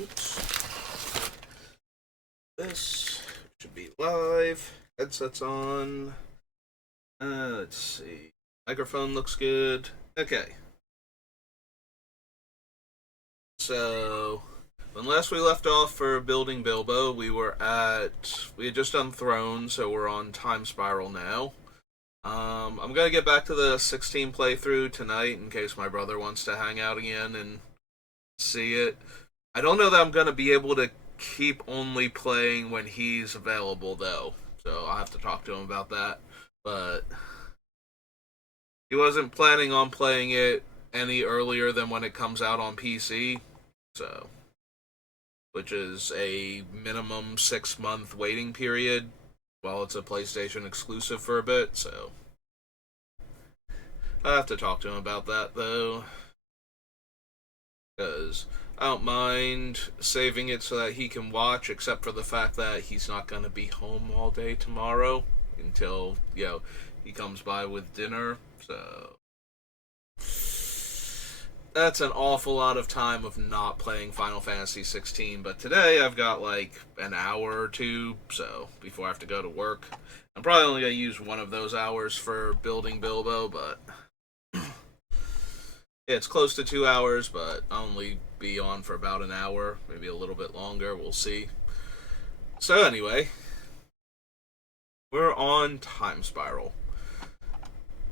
Oops. This should be live. Headsets on. Let's see. Microphone looks good. Okay. So, when last we left off for building Bilbo, we had just done Throne, so we're on Time Spiral now. I'm gonna get back to the 16 playthrough tonight in case my brother wants to hang out again and see it. I don't know that I'm gonna be able to keep only playing when he's available though, so I'll have to talk to him about that. But he wasn't planning on playing it any earlier than when it comes out on PC, so which is a minimum 6-month waiting period while it's a PlayStation exclusive for a bit, so I have to talk to him about that though, because I don't mind saving it so that he can watch, except for the fact that he's not going to be home all day tomorrow until, he comes by with dinner, so that's an awful lot of time of not playing Final Fantasy 16, but today I've got like an hour or two, so before I have to go to work. I'm probably only going to use one of those hours for building Bilbo, but yeah, it's close to 2 hours, but I'll only be on for about an hour, maybe a little bit longer, we'll see. So anyway, we're on Time Spiral.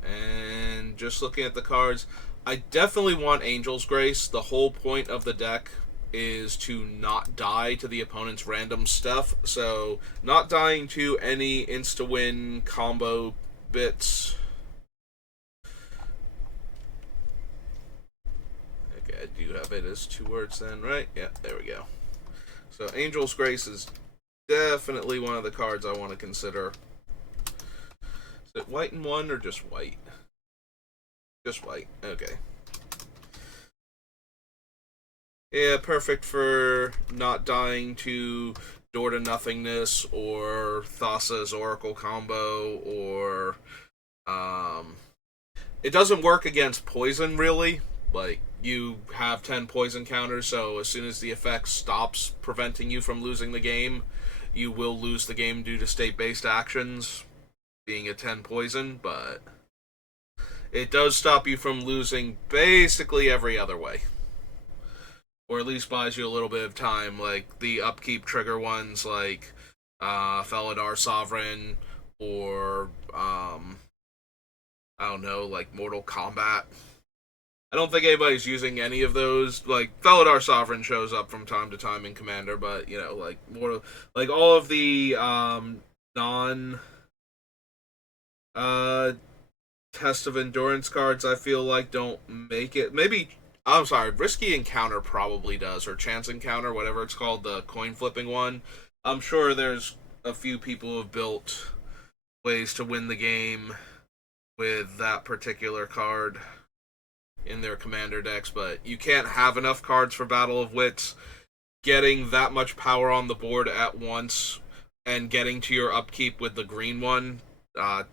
And just looking at the cards, I definitely want Angel's Grace. The whole point of the deck is to not die to the opponent's random stuff, so not dying to any insta-win combo bits. I do have it as 2 words then, right? Yeah, there we go. So Angel's Grace is definitely one of the cards I want to consider. Is it white and 1 or just white? Just white, okay. Yeah, perfect for not dying to Door to Nothingness or Thassa's Oracle combo, or it doesn't work against poison really. Like, you have 10 poison counters, so as soon as the effect stops preventing you from losing the game, you will lose the game due to state-based actions, being a 10 poison, but it does stop you from losing basically every other way. Or at least buys you a little bit of time, like the upkeep trigger ones like Felidar Sovereign, or I don't know, like Mortal Kombat. I don't think anybody's using any of those. Like, Felidar Sovereign shows up from time to time in Commander, but, like, more, like, all of the, non, Test of Endurance cards, I feel like, don't make it. Maybe, I'm sorry, Risky Encounter probably does, or Chance Encounter, whatever it's called, the coin flipping one. I'm sure there's a few people who have built ways to win the game with that particular card in their commander decks, but you can't have enough cards for Battle of Wits. Getting that much power on the board at once and getting to your upkeep with the green one, I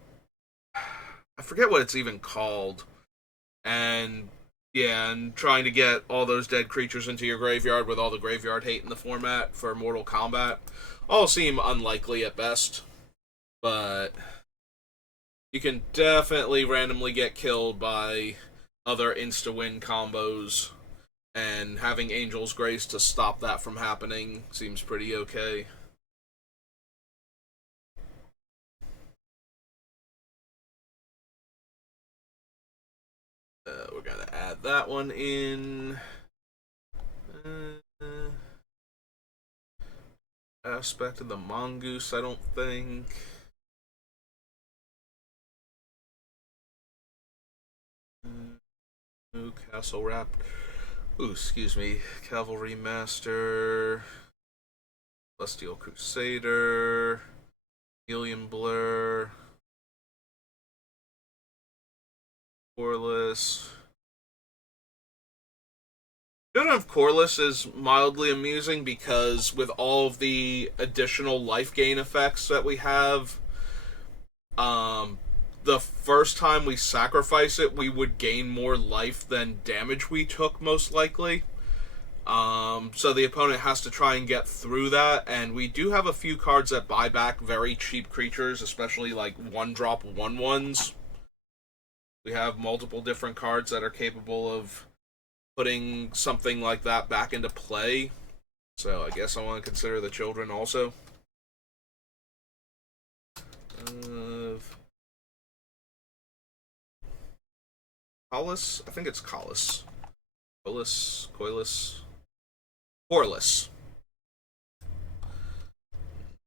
forget what it's even called, and trying to get all those dead creatures into your graveyard with all the graveyard hate in the format for Mortal Kombat all seem unlikely at best, but you can definitely randomly get killed by other insta-win combos, and having Angel's Grace to stop that from happening seems pretty okay. We're gonna add that one in. Aspect of the Mongoose, I don't think. Castle Wrap. Ooh, excuse me. Cavalry Master. Celestial Crusader. Helium Blur. Corliss. Children of Corliss is mildly amusing because with all of the additional life gain effects that we have, the first time we sacrifice it, we would gain more life than damage we took, most likely. So the opponent has to try and get through that, and we do have a few cards that buy back very cheap creatures, especially like 1-drop 1/1s. We have multiple different cards that are capable of putting something like that back into play. So I guess I want to consider the children also. Collis? I think it's Collis. Coilus. Horless.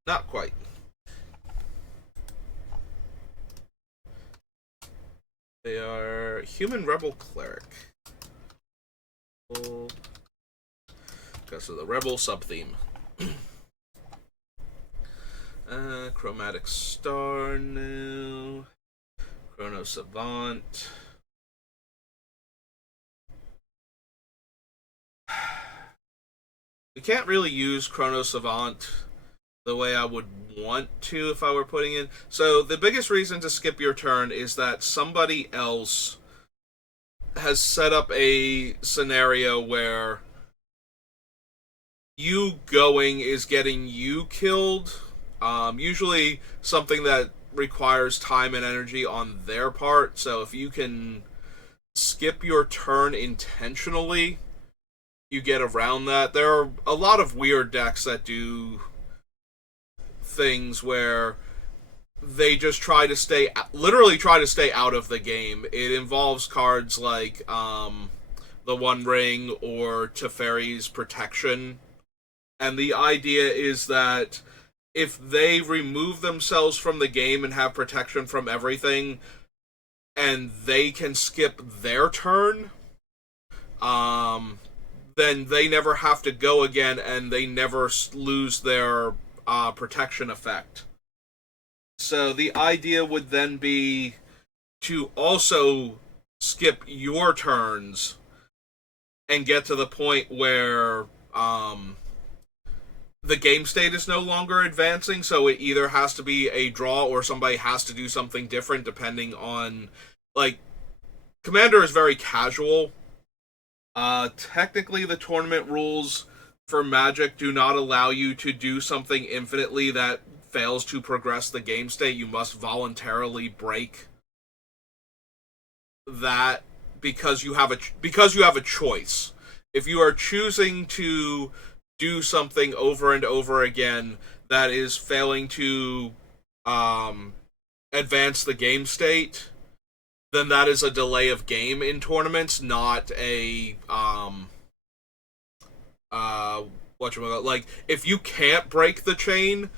Not quite. They are Human Rebel Cleric. Because of the Rebel sub-theme. Chromatic Star now. Chrono Savant. We can't really use Chrono Savant the way I would want to if I were putting in. So the biggest reason to skip your turn is that somebody else has set up a scenario where you going is getting you killed. Usually something that requires time and energy on their part. So if you can skip your turn intentionally, you get around that. There are a lot of weird decks that do things where they just literally try to stay out of the game. It involves cards like the One Ring or Teferi's Protection. And the idea is that if they remove themselves from the game and have protection from everything, and they can skip their turn, then they never have to go again, and they never lose their protection effect. So the idea would then be to also skip your turns and get to the point where the game state is no longer advancing, so it either has to be a draw or somebody has to do something different depending on, like, Commander is very casual. Technically the tournament rules for Magic do not allow you to do something infinitely that fails to progress the game state. You must voluntarily break that because you have a choice. If you are choosing to do something over and over again that is failing to advance the game state, then that is a delay of game in tournaments, not a like, if you can't break the chain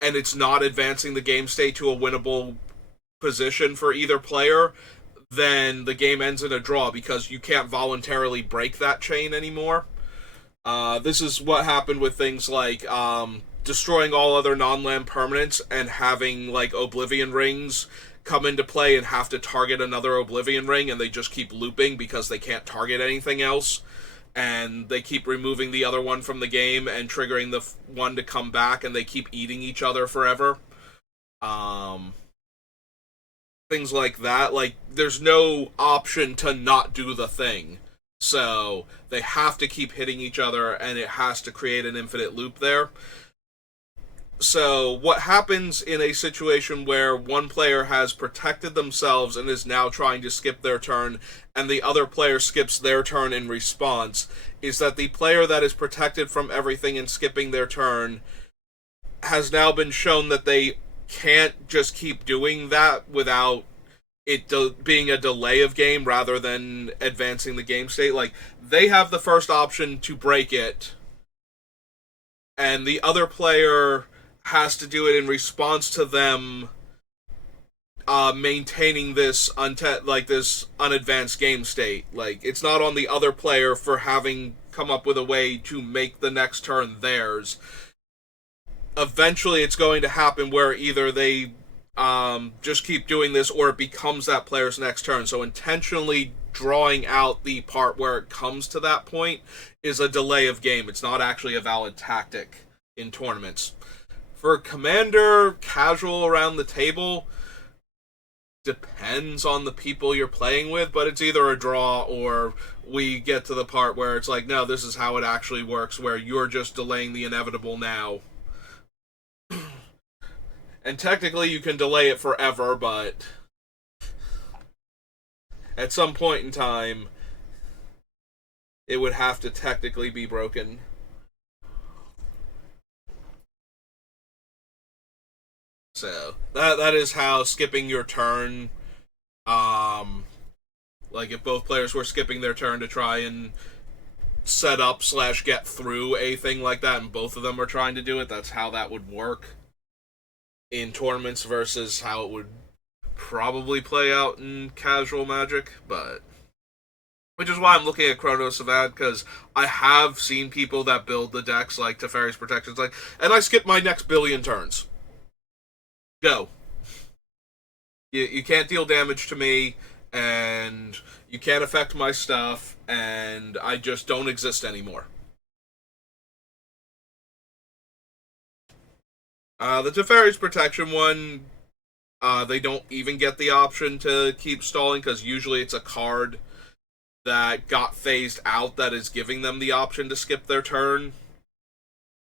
and it's not advancing the game state to a winnable position for either player, then the game ends in a draw because you can't voluntarily break that chain anymore. This is what happened with things like destroying all other non-land permanents and having like Oblivion Rings come into play and have to target another Oblivion Ring, and they just keep looping because they can't target anything else, and they keep removing the other one from the game and triggering the one to come back, and they keep eating each other forever. Things like that. Like, there's no option to not do the thing. So they have to keep hitting each other, and it has to create an infinite loop there. So what happens in a situation where one player has protected themselves and is now trying to skip their turn, and the other player skips their turn in response, is that the player that is protected from everything and skipping their turn has now been shown that they can't just keep doing that without it being a delay of game rather than advancing the game state. Like, they have the first option to break it, and the other player has to do it in response to them maintaining this this unadvanced game state. Like, it's not on the other player for having come up with a way to make the next turn theirs. Eventually it's going to happen where either they just keep doing this or it becomes that player's next turn. So intentionally drawing out the part where it comes to that point is a delay of game. It's not actually a valid tactic in tournaments. For Commander, casual around the table, depends on the people you're playing with, but it's either a draw or we get to the part where it's like, no, this is how it actually works, where you're just delaying the inevitable now. And technically you can delay it forever, but at some point in time, it would have to technically be broken. So that is how skipping your turn, like if both players were skipping their turn to try and set up slash get through a thing like that, and both of them are trying to do it, that's how that would work in tournaments versus how it would probably play out in casual Magic. But which is why I'm looking at Chrono Savant, because I have seen people that build the decks like Teferi's Protections, like, and I skip my next billion turns. Go. You can't deal damage to me, and you can't affect my stuff, and I just don't exist anymore. The Teferi's Protection one, they don't even get the option to keep stalling, because usually it's a card that got phased out that is giving them the option to skip their turn,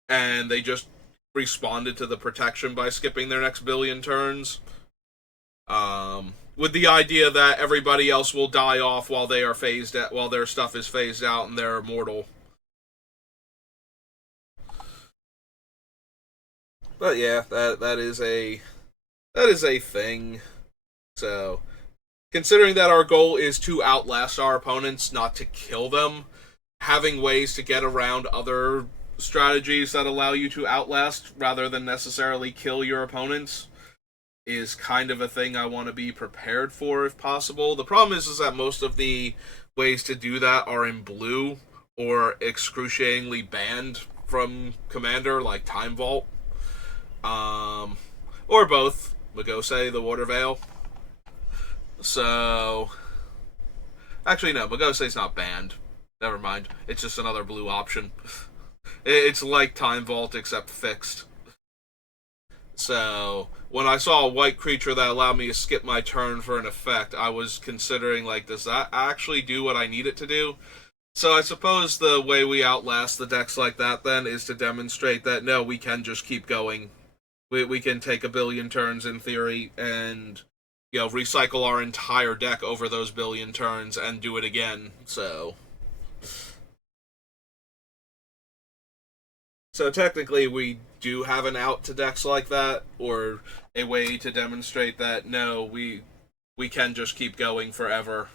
and they just responded to the protection by skipping their next billion turns. With the idea that everybody else will die off while they are phased out, while their stuff is phased out and they're immortal. But yeah, that is a thing. So, considering that our goal is to outlast our opponents, not to kill them, having ways to get around other strategies that allow you to outlast rather than necessarily kill your opponents is kind of a thing I want to be prepared for if possible. The problem is that most of the ways to do that are in blue or excruciatingly banned from Commander, like Time Vault. Or both. Magose, the Water Veil. So, actually no, Magose's not banned. Never mind. It's just another blue option. It's like Time Vault except fixed. So, when I saw a white creature that allowed me to skip my turn for an effect, I was considering, like, does that actually do what I need it to do? So I suppose the way we outlast the decks like that, then, is to demonstrate that, no, we can just keep going. We can take a billion turns, in theory, and, recycle our entire deck over those billion turns and do it again. So technically, we do have an out to decks like that, or a way to demonstrate that no, we can just keep going forever,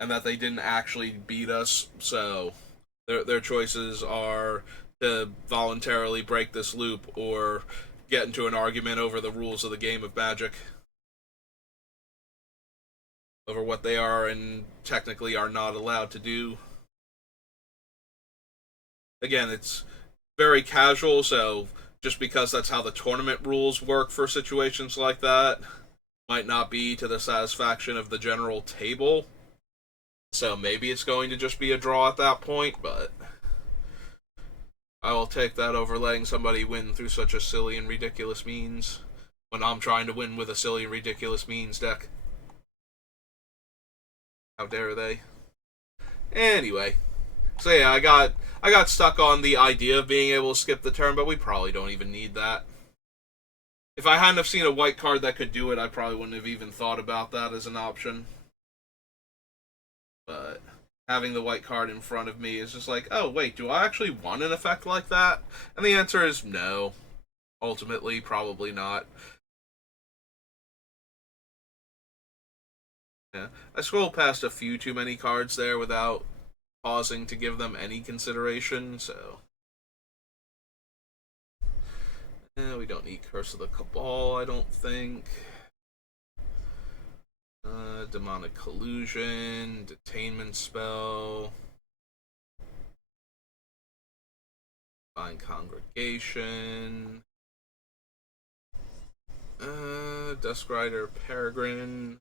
and that they didn't actually beat us. So their choices are to voluntarily break this loop or get into an argument over the rules of the game of Magic, over what they are and technically are not allowed to do. Again, it's very casual, so just because that's how the tournament rules work for situations like that might not be to the satisfaction of the general table. So maybe it's going to just be a draw at that point, but I will take that over letting somebody win through such a silly and ridiculous means when I'm trying to win with a silly and ridiculous means deck. How dare they? Anyway, so yeah, I got stuck on the idea of being able to skip the turn, but we probably don't even need that. If I hadn't have seen a white card that could do it, I probably wouldn't have even thought about that as an option. But having the white card in front of me is just like, oh wait, do I actually want an effect like that? And the answer is no. Ultimately, probably not. Yeah. I scrolled past a few too many cards there without pausing to give them any consideration, so we don't need Curse of the Cabal, I don't think. Demonic Collusion, Detainment Spell, Divine Congregation, Dusk Rider Peregrine.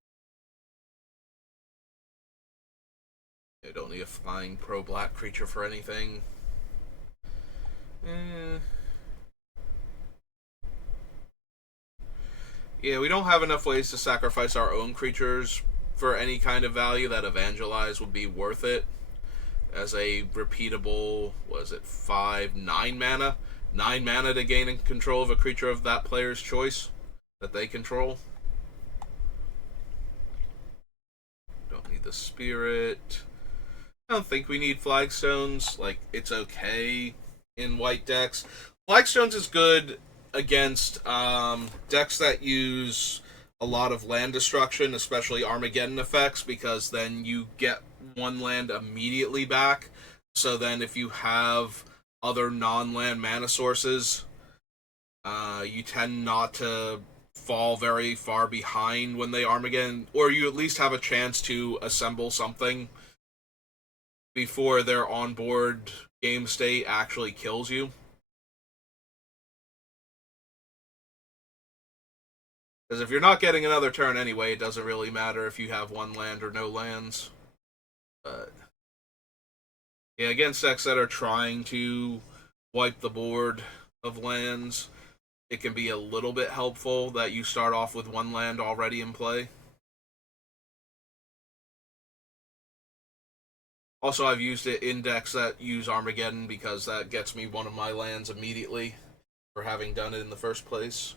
I don't need a flying pro-black creature for anything. Yeah, we don't have enough ways to sacrifice our own creatures for any kind of value that Evangelize would be worth it. As a repeatable, was it 9 mana? 9 mana to gain control of a creature of that player's choice that they control. Don't need the spirit. I don't think we need flagstones. Like, it's okay in white decks. Flagstones is good against decks that use a lot of land destruction, especially Armageddon effects, because then you get one land immediately back. So then if you have other non-land mana sources, you tend not to fall very far behind when they Armageddon, or you at least have a chance to assemble something before their onboard game state actually kills you. Because if you're not getting another turn anyway, it doesn't really matter if you have one land or no lands. But yeah, against decks that are trying to wipe the board of lands, it can be a little bit helpful that you start off with one land already in play. Also, I've used it in decks that use Armageddon because that gets me one of my lands immediately for having done it in the first place.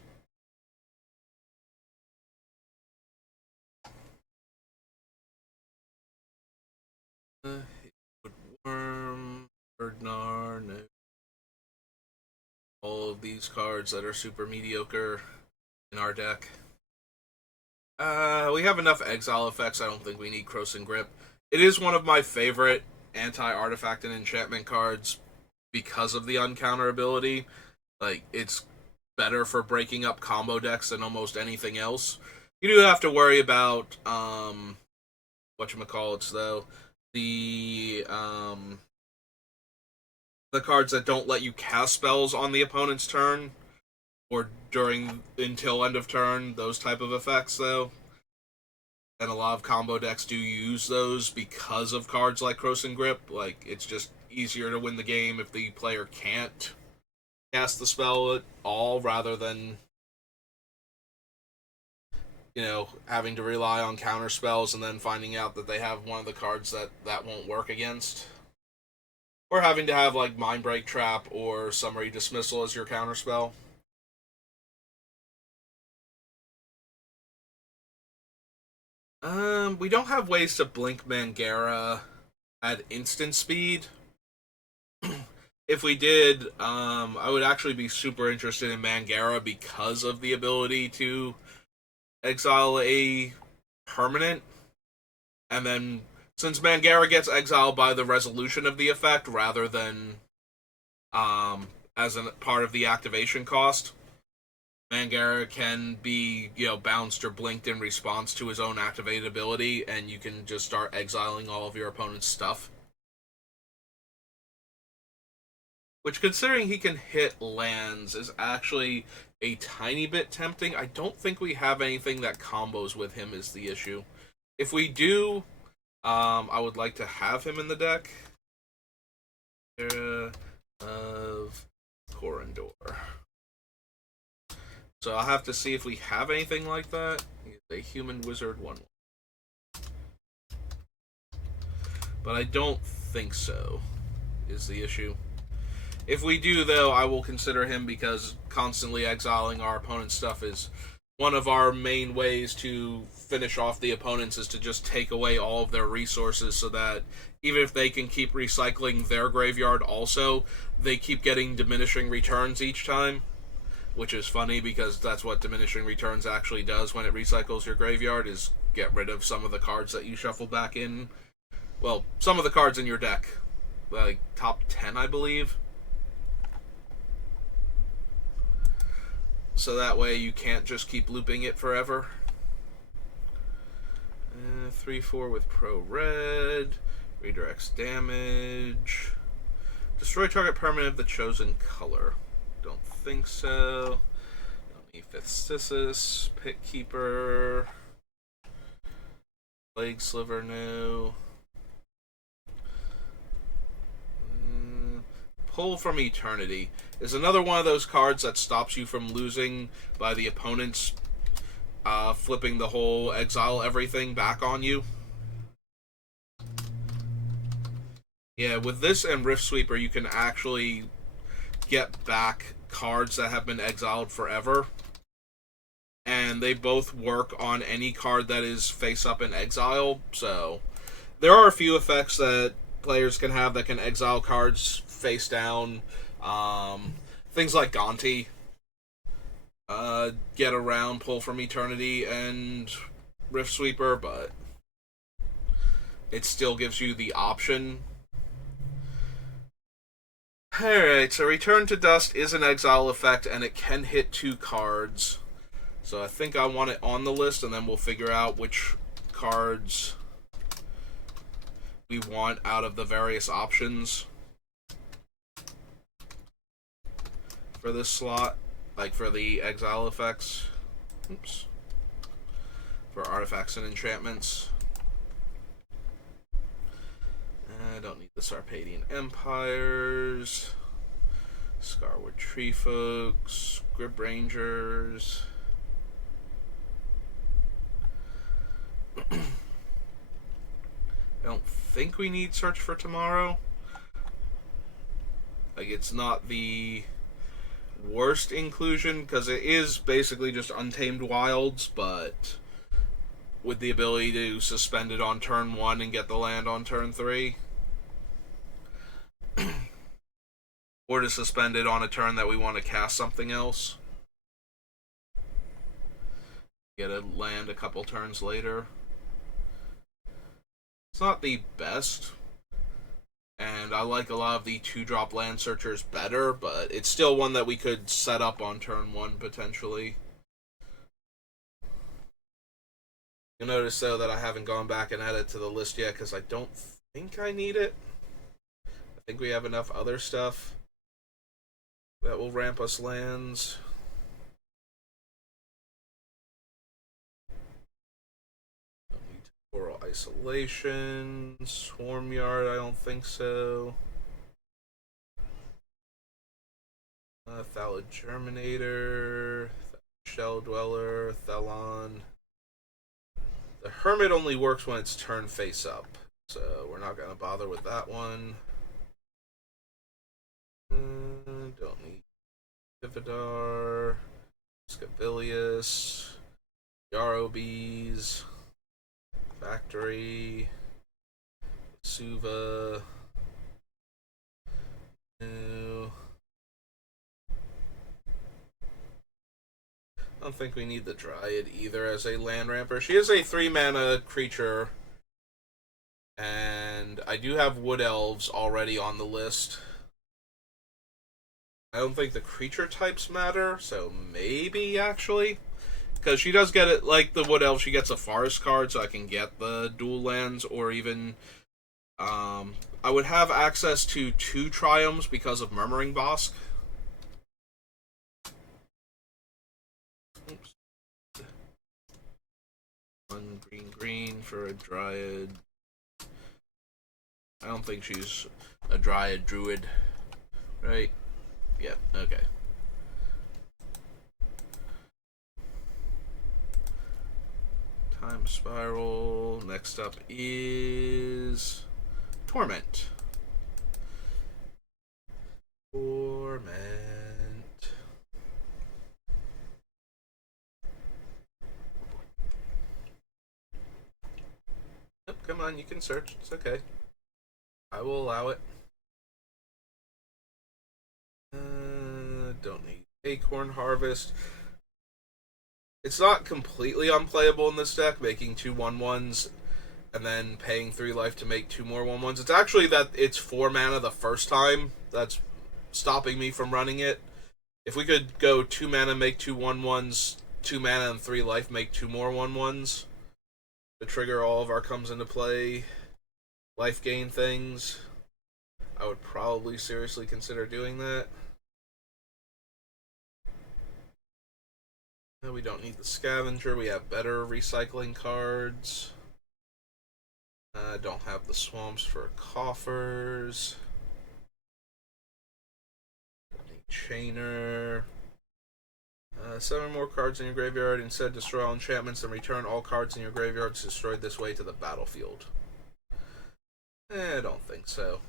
Worm, Birdnar, no. All of these cards that are super mediocre in our deck. We have enough exile effects. I don't think we need Krosan Grip. It is one of my favorite anti-artifact and enchantment cards because of the uncounter ability. Like, it's better for breaking up combo decks than almost anything else. You do have to worry about whatchamacallits though. The cards that don't let you cast spells on the opponent's turn or during until end of turn, those type of effects though. And a lot of combo decks do use those because of cards like Krosan Grip. Like, it's just easier to win the game if the player can't cast the spell at all, rather than, having to rely on counter spells and then finding out that they have one of the cards that won't work against. Or having to have, like, Mindbreak Trap or Summary Dismissal as your counter spell. We don't have ways to blink Mangara at instant speed. If we did, I would actually be super interested in Mangara because of the ability to exile a permanent. And then, since Mangara gets exiled by the resolution of the effect rather than as a part of the activation cost, Mangara can be, bounced or blinked in response to his own activated ability, and you can just start exiling all of your opponent's stuff. Which, considering he can hit lands, is actually a tiny bit tempting. I don't think we have anything that combos with him is the issue. If we do, I would like to have him in the deck. Era of Corindor. So I'll have to see if we have anything like that. He's a human wizard 1/1. But I don't think so, is the issue. If we do, though, I will consider him, because constantly exiling our opponent's stuff is one of our main ways to finish off the opponents, is to just take away all of their resources so that even if they can keep recycling their graveyard also, they keep getting diminishing returns each time. Which is funny, because that's what diminishing returns actually does when it recycles your graveyard, is get rid of some of the cards that you shuffle back in. Well, some of the cards in your deck. Like, top 10, I believe. So that way you can't just keep looping it forever. 3/4 with Pro Red. Redirects damage. Destroy target permanent of the chosen color. Don't think so. Don't need Fifth Stasis. Pit Keeper. Plague Sliver, no. Pull from Eternity is another one of those cards that stops you from losing by the opponent's flipping the whole exile everything back on you. Yeah, with this and Rift Sweeper, you can actually get back cards that have been exiled forever. And they both work on any card that is face up in exile. So there are a few effects that players can have that can exile cards face down. Things like Gonti, Get Around, Pull from Eternity, and Rift Sweeper, but it still gives you the option. Alright, so Return to Dust is an exile effect, and it can hit 2 cards. So I think I want it on the list, and then we'll figure out which cards we want out of the various options for this slot, like for the exile effects. Oops. For artifacts and enchantments. I don't need the Sarpadian Empires, Scarwood Tree Folks, Grip Rangers. I don't think we need Search for Tomorrow. Like, it's not the worst inclusion, because it is basically just Untamed Wilds, but with the ability to suspend it on turn 1 and get the land on turn 3. Or to suspend it on a turn that we want to cast something else. Get a land a couple turns later. It's not the best, and I like a lot of the 2-drop land searchers better, but it's still one that we could set up on turn 1 potentially. You'll notice though that I haven't gone back and added to the list yet because I don't think I need it. I think we have enough other stuff that will ramp us lands. Temporal Isolation, Swarm Yard, I don't think so. Thallid Germinator, Shell Dweller, Thelon. The Hermit only works when it's turn face up, so we're not going to bother with that one. Don't need Tivadar, Scavilius, Yarrow Bees, Factory, Suva. No. I don't think we need the Dryad either as a land ramper. She is a 3-mana creature, and I do have Wood Elves already on the list. I don't think the creature types matter, so maybe, actually. Because she does get it, like the Wood Elf, she gets a Forest card, so I can get the dual lands, or even... I would have access to 2 Triomes because of Murmuring Bosk. Oops. 1 green for a Dryad. I don't think she's a Dryad Druid, right? Yeah, okay. Time Spiral. Next up is Torment. Torment. Yep, come on, you can search. It's okay. I will allow it. Don't need Acorn Harvest. It's not completely unplayable in this deck, making 2 1/1s and then paying 3 life to make 2 more 1/1s. It's actually that it's 4 mana the first time that's stopping me from running it. If we could go 2 mana, make 2 1/1s, 2 mana and 3 life, make 2 more 1/1s to trigger all of our comes into play life gain things, I would probably seriously consider doing that. We don't need the Scavenger. We have better recycling cards. Don't have the Swamps for Coffers. Don't need Chainer. Seven more cards in your graveyard. Instead, destroy all enchantments and return all cards in your graveyards destroyed this way to the battlefield. I don't think so.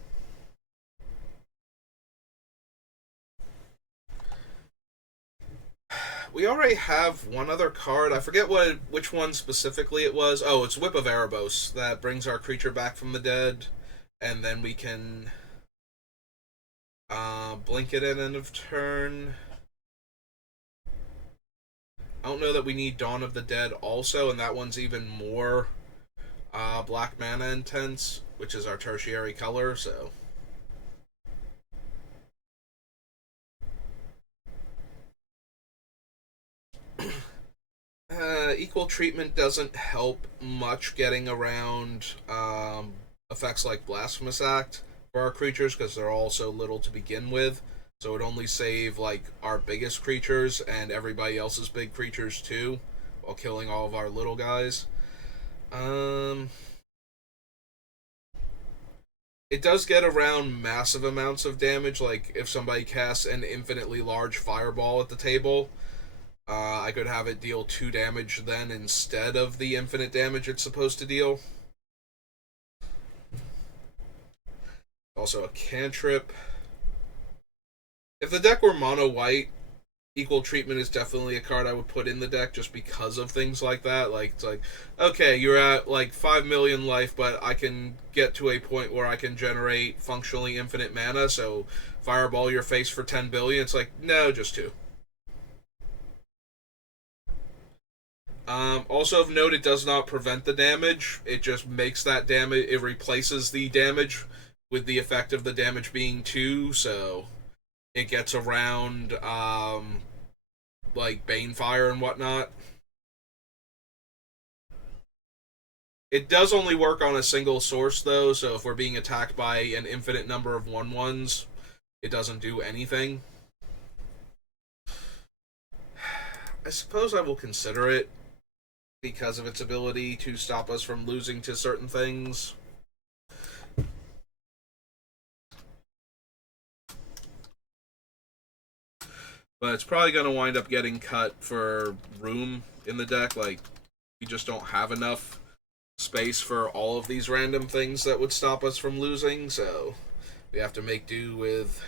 We already have one other card. I forget which one specifically it was. Oh, it's Whip of Erebos that brings our creature back from the dead, and then we can blink it at end of turn. I don't know that we need Dawn of the Dead also, and that one's even more black mana intense, which is our tertiary color, so. Equal treatment doesn't help much getting around effects like Blasphemous Act for our creatures because they're all so little to begin with. So it only save like our biggest creatures and everybody else's big creatures too, while killing all of our little guys. It does get around massive amounts of damage, like if somebody casts an infinitely large fireball at the table, I could have it deal 2 damage then instead of the infinite damage it's supposed to deal. Also a cantrip. If the deck were mono white, equal treatment is definitely a card I would put in the deck just because of things like that. Like, it's like, okay, you're at like 5 million life, but I can get to a point where I can generate functionally infinite mana, so fireball your face for 10 billion. It's like, no, just 2. Also of note, it does not prevent the damage. It just makes that damage. It replaces the damage with the effect of the damage being 2. So it gets around like Banefire and whatnot. It does only work on a single source though. So if we're being attacked by an infinite number of 1/1s, it doesn't do anything. I suppose I will consider it because of its ability to stop us from losing to certain things. But it's probably going to wind up getting cut for room in the deck. Like, we just don't have enough space for all of these random things that would stop us from losing, so we have to make do with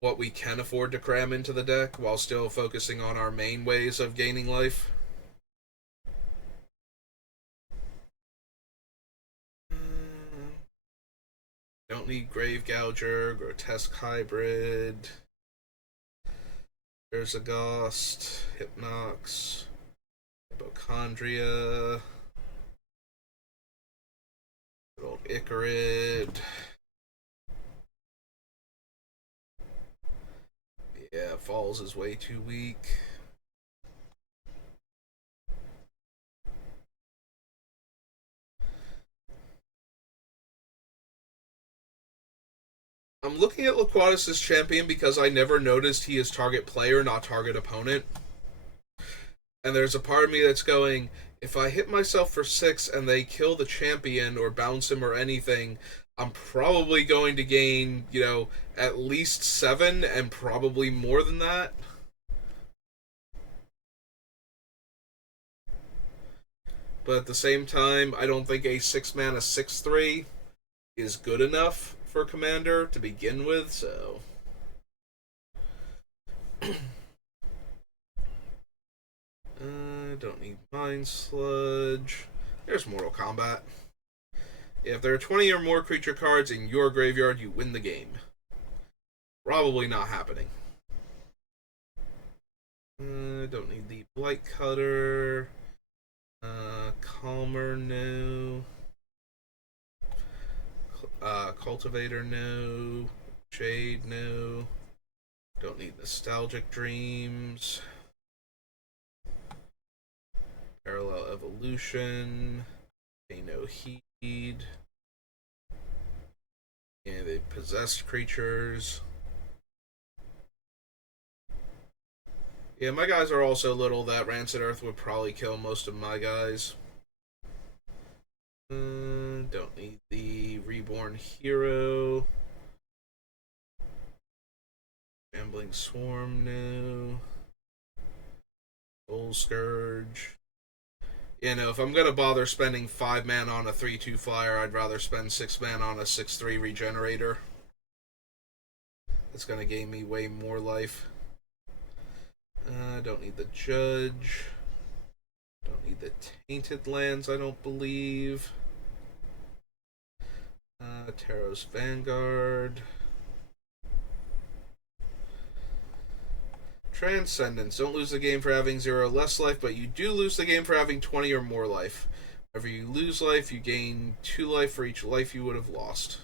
what we can afford to cram into the deck while still focusing on our main ways of gaining life. Don't need Grave Gouger, Grotesque Hybrid. There's a Ghost, Hypnox, Hypochondria, good old Icarid. Yeah, Falls is way too weak. I'm looking at Laquatus' champion because I never noticed he is target player, not target opponent. And there's a part of me that's going, if I hit myself for 6 and they kill the champion or bounce him or anything, I'm probably going to gain, at least 7 and probably more than that. But at the same time, I don't think a 6 mana 6/3 is good enough for Commander to begin with, so. Don't need Mind Sludge. There's Mortal Kombat. If there are 20 or more creature cards in your graveyard, you win the game. Probably not happening. Don't need the Blight Cutter. Calmer, no. Cultivator, no. Shade, no. Don't need Nostalgic Dreams. Parallel Evolution. Pay no heed. And they possessed creatures. Yeah, my guys are also little. That Rancid Earth would probably kill most of my guys. Don't need the Reborn Hero. Shambling Swarm, no. Soul Scourge. You know, if I'm gonna bother spending 5 mana on a 3/2 flyer, I'd rather spend 6 mana on a 6/3 regenerator. It's gonna gain me way more life. I don't need the Judge. Don't need the Tainted Lands, I don't believe. Taros Vanguard. Transcendence. Don't lose the game for having 0 or less life, but you do lose the game for having 20 or more life. Whenever you lose life, you gain 2 life for each life you would have lost.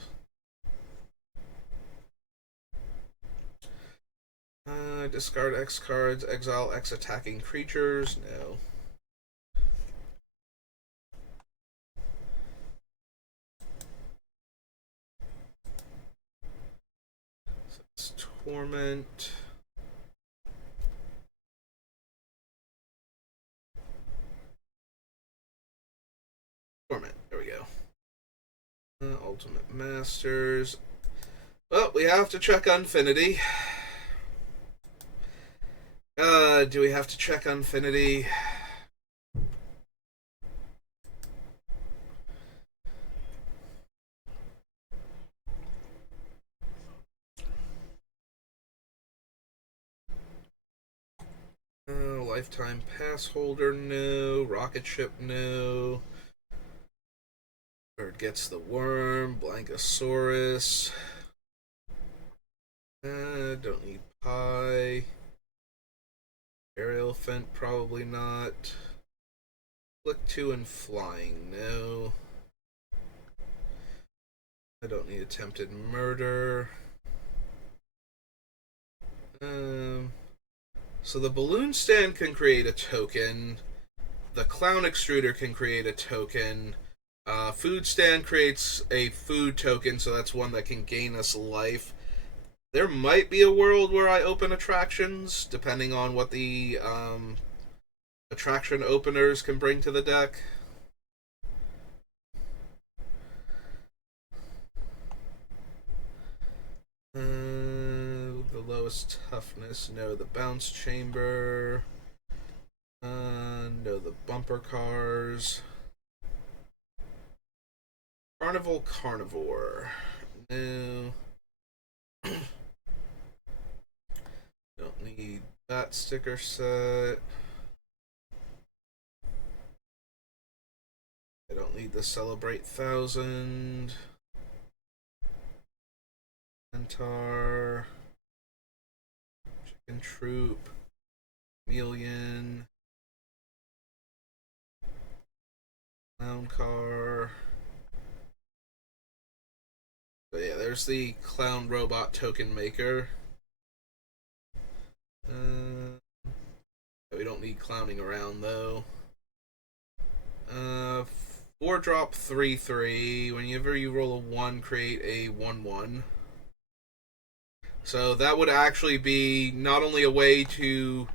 Discard X cards, exile X attacking creatures. No. So it's Torment. Torment. There we go. Ultimate Masters. Well, we have to check Infinity. Do we have to check Infinity? Lifetime pass holder, no. Rocket ship, no. Bird gets the worm. Blankosaurus. Don't need pie. Aerial Fent, probably not. Click 2 and flying, no. I don't need attempted murder. So the balloon stand can create a token. The clown extruder can create a token. Food stand creates a food token, so that's one that can gain us life. There might be a world where I open attractions, depending on what the attraction openers can bring to the deck. The lowest toughness, no. The bounce chamber, no. The bumper cars. Carnival Carnivore, no. Don't need that sticker set. I don't need the Celebrate 1000. Centaur. Chicken Troop. Chameleon. Clown Car. So yeah, there's the Clown Robot Token Maker. We don't need clowning around though. 4-drop 3/3. Whenever you roll a 1, create a 1/1. So that would actually be not only a way to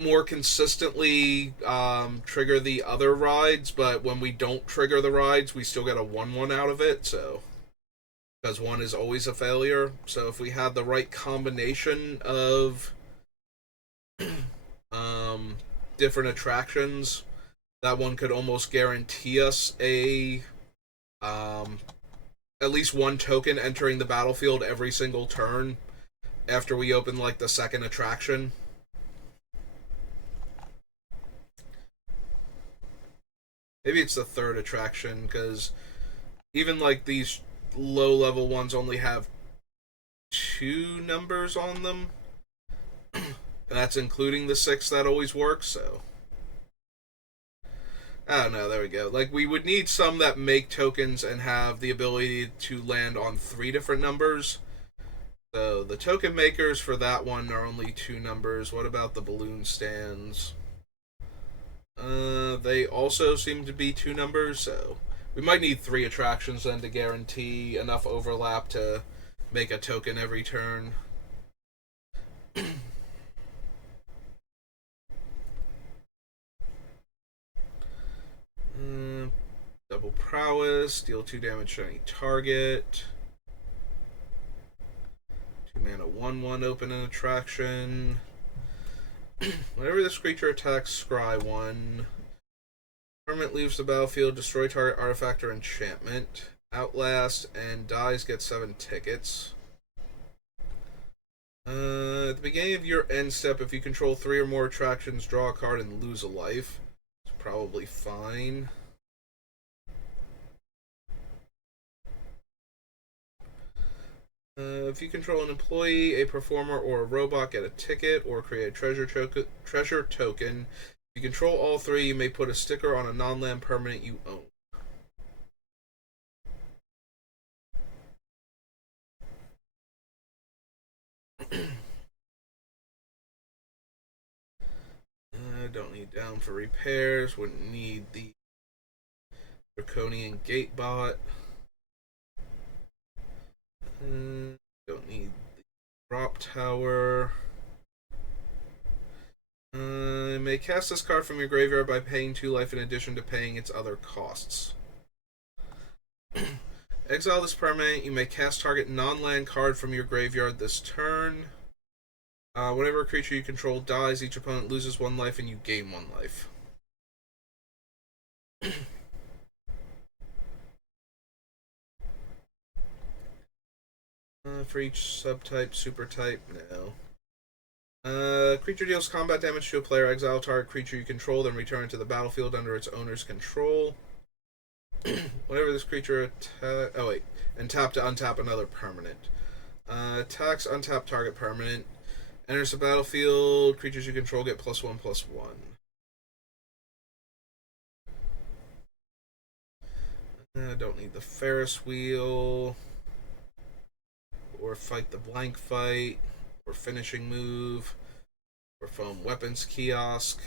more consistently trigger the other rides, but when we don't trigger the rides, we still get a 1/1 out of it. So because 1 is always a failure. So if we had the right combination of different attractions, that one could almost guarantee us a at least 1 token entering the battlefield every single turn after we open like the second attraction. Maybe it's the 3rd attraction, because even like these low level ones only have 2 numbers on them. And that's including the 6 that always works, so. I don't know, there we go. Like, we would need some that make tokens and have the ability to land on 3 different numbers. So, the token makers for that one are only 2 numbers. What about the balloon stands? They also seem to be 2 numbers, so. We might need 3 attractions then to guarantee enough overlap to make a token every turn. Double prowess, deal 2 damage to any target. 2 mana 1/1 open an attraction. Whenever this creature attacks Scry 1, permanent leaves the battlefield, destroy target artifact or enchantment. Outlast and dies get 7 tickets. At the beginning of your end step, if you control 3 or more attractions, draw a card and lose a life. It's probably fine. If you control an employee, a performer, or a robot, get a ticket or create a treasure token. If you control all 3, you may put a sticker on a non-land permanent you own. I don't need down for repairs. Wouldn't need the Draconian Gate bot. Don't need the drop tower. You may cast this card from your graveyard by paying 2 life in addition to paying its other costs. Exile this permanent. You may cast target non-land card from your graveyard this turn. Whenever a creature you control dies, each opponent loses 1 life and you gain 1 life. For each subtype, super type, no. Creature deals combat damage to a player. Exile target creature you control, then return it to the battlefield under its owner's control. Whenever this creature and tap to untap another permanent. Attacks untap target permanent. Enters the battlefield. Creatures you control get +1/+1. Don't need the Ferris wheel. Or fight the blank fight. Or finishing move. Or foam weapons kiosk.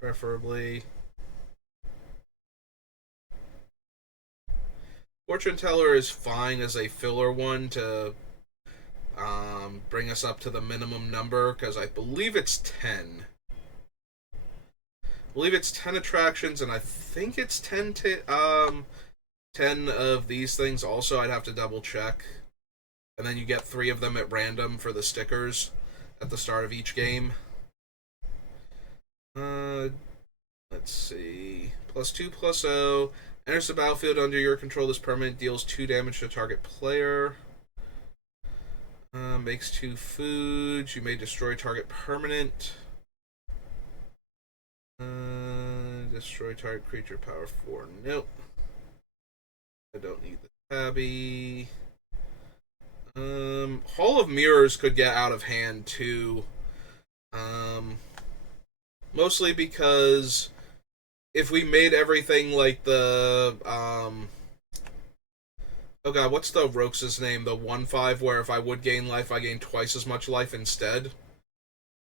Preferably. Fortune Teller is fine as a filler one to bring us up to the minimum number, because I believe it's 10. I believe it's 10 attractions, and I think it's 10 of these things also. I'd have to double check. And then you get 3 of them at random for the stickers at the start of each game. Let's see. +2/+0. Enters the battlefield under your control. This permanent deals 2 damage to target player. Makes 2 foods. You may destroy target permanent. Destroy target creature, power 4. Nope. I don't need the tabby. Hall of Mirrors could get out of hand too. Mostly because if we made everything like the oh god, what's the Rox's name? The 1/5 where if I would gain life, I gain twice as much life instead.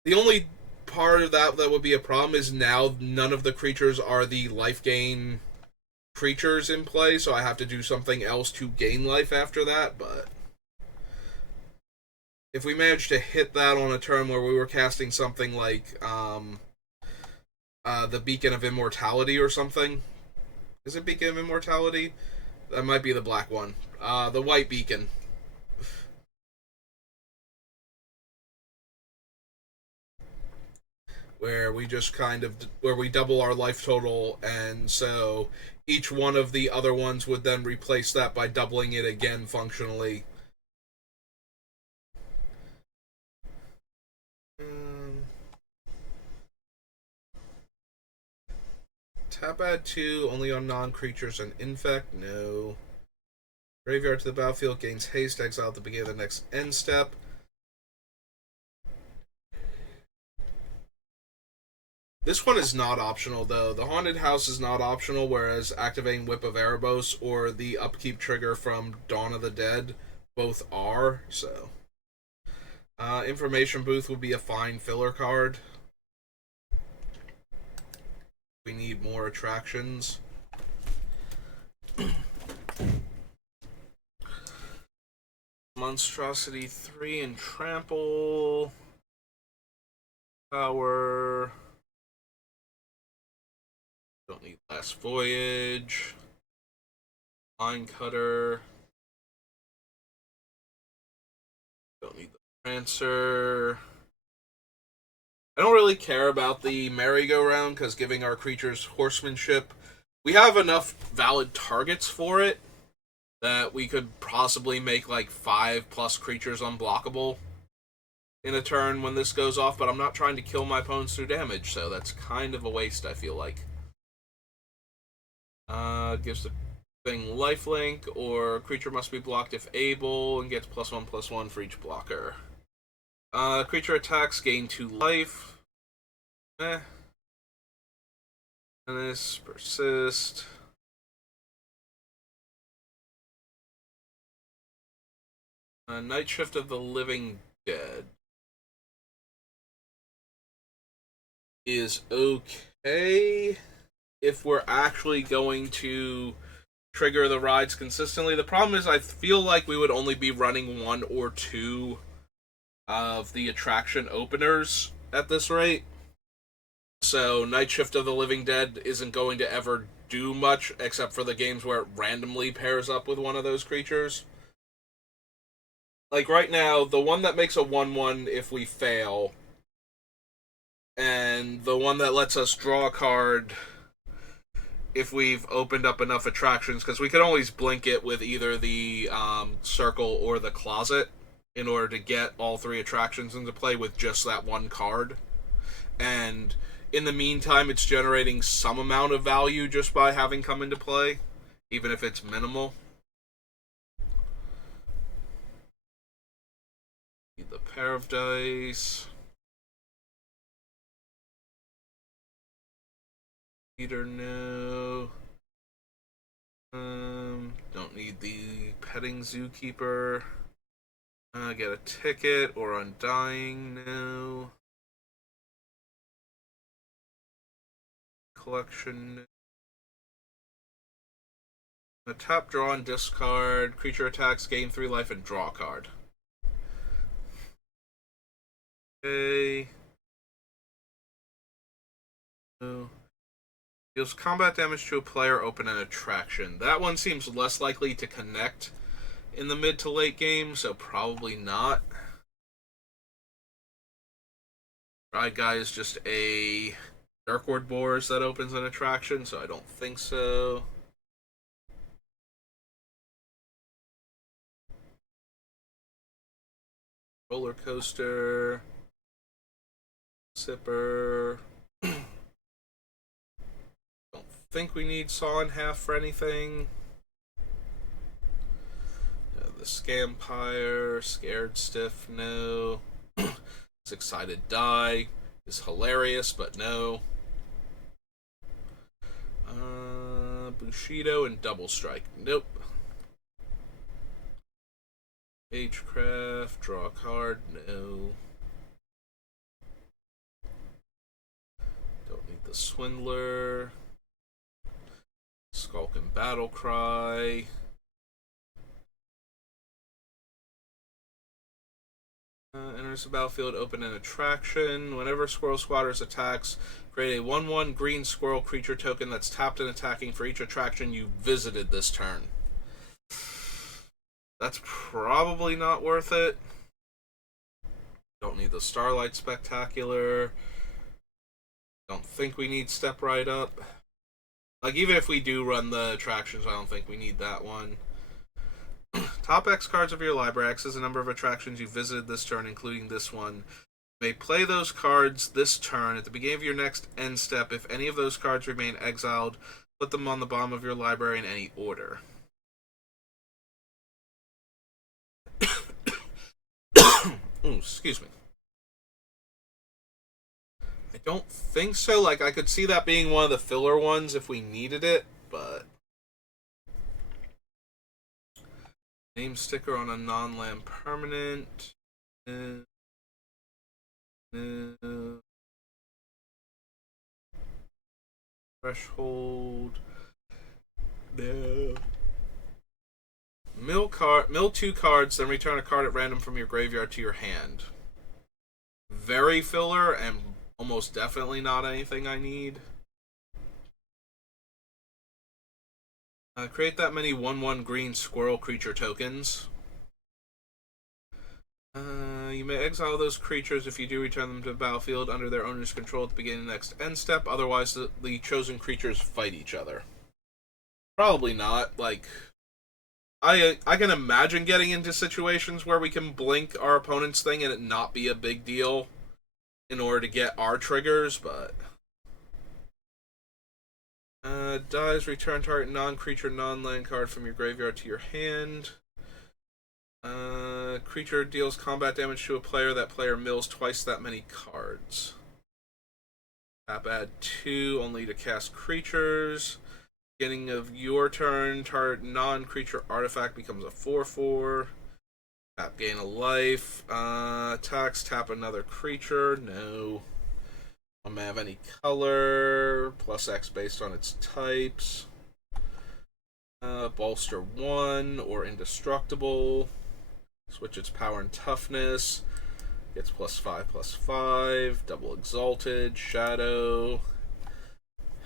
The only part of that would be a problem is now none of the creatures are the life gain creatures in play, so I have to do something else to gain life after that, but if we managed to hit that on a turn where we were casting something like the Beacon of Immortality or something. Is it Beacon of Immortality? That might be the black one. The white beacon. Where we just where we double our life total, and so each one of the other ones would then replace that by doubling it again functionally. Tap add 2 only on non-creatures and infect? No. Graveyard to the battlefield gains haste, exile at the beginning of the next end step. This one is not optional, though. The Haunted House is not optional, whereas activating Whip of Erebos or the upkeep trigger from Dawn of the Dead both are, so. Information Booth would be a fine filler card. We need more attractions. Monstrosity 3 and Trample. Power. Don't need Last Voyage. Line Cutter. Don't need the Prancer. I don't really care about the merry-go-round because giving our creatures horsemanship, we have enough valid targets for it that we could possibly make like 5+ creatures unblockable in a turn when this goes off, but I'm not trying to kill my opponents through damage, so that's kind of a waste, I feel like. Gives the thing lifelink, or creature must be blocked if able, and gets +1/+1 for each blocker. Creature attacks gain 2 life. And this persist. Night Shift of the Living Dead is okay if we're actually going to trigger the rides consistently. The problem is I feel like we would only be running 1 or 2 of the attraction openers at this rate. So Night Shift of the Living Dead isn't going to ever do much except for the games where it randomly pairs up with one of those creatures. Like right now, the one that makes a 1/1 if we fail, and the one that lets us draw a card if we've opened up enough attractions, because we could always blink it with either the circle or the closet in order to get all 3 attractions into play with just that one card. And in the meantime, it's generating some amount of value just by having come into play, even if it's minimal. Need the pair of dice. Peter, no. Don't need the petting zookeeper. Get a ticket or undying, no. Collection. A tap, draw, and discard. Creature attacks, gain 3 life, and draw a card. Okay. No. Deals combat damage to a player, open an attraction. That one seems less likely to connect in the mid to late game, so probably not. Ride Guy is just a Darkward Boars that opens an attraction, so I don't think so. Roller Coaster. Sipper. Think we need Saw in Half for anything. The Scampire, Scared Stiff, no. This Excited Die is hilarious, but no. Bushido and Double Strike, nope. Agecraft, draw a card, no. Don't need the Swindler. Skulk and Battle Cry. Enters the battlefield, open an attraction. Whenever Squirrel Squatters attacks, create a 1/1 green squirrel creature token that's tapped and attacking for each attraction you visited this turn. That's probably not worth it. Don't need the Starlight Spectacular. Don't think we need Step Right Up. Like, even if we do run the attractions, I don't think we need that one. Top X cards of your library. X is the number of attractions you visited this turn, including this one. You may play those cards this turn. At the beginning of your next end step, if any of those cards remain exiled, put them on the bottom of your library in any order. Ooh, excuse me. I don't think so. Like, I could see that being one of the filler ones if we needed it, but... Name sticker on a non-land permanent. Threshold. No. Mill 2 cards, then return a card at random from your graveyard to your hand. Very filler and almost definitely not anything I need. Create that many 1/1 green squirrel creature tokens. You may exile those creatures. If you do, return them to the battlefield under their owner's control at the beginning of the next end step. Otherwise, the chosen creatures fight each other. Probably not. Like, I can imagine getting into situations where we can blink our opponent's thing and it not be a big deal in order to get our triggers, but dies, return target non-creature, non-land card from your graveyard to your hand. Creature deals combat damage to a player. That player mills twice that many cards. Tap add 2 only to cast creatures. Beginning of your turn, target non-creature artifact becomes a 4/4. Tap gain a life. Attacks, tap another creature. No. Don't have any color. Plus X based on its types. Bolster 1 or indestructible. Switch its power and toughness. Gets +5/+5. Double exalted. Shadow.